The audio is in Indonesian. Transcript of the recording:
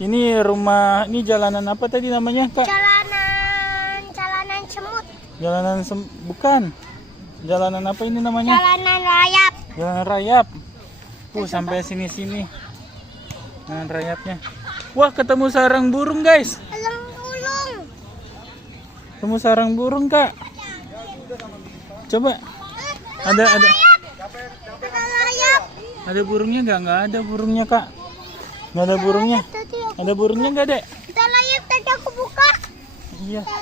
Ini rumah, ini jalanan apa tadi namanya, Kak? Jalanan semut. Bukan. Jalanan apa ini namanya? Jalanan rayap. Jalan rayap. Sampai sini-sini. Jalan rayapnya. Wah, ketemu sarang burung, guys. Alang ulung. Ketemu sarang burung, Kak. Coba. Ada. Rayap. Ada burungnya nggak? Nggak ada burungnya, Kak. Nggak ada burungnya. Tadi Ada burungnya nggak, Dek? kita layap tadi aku buka. Iya. Kita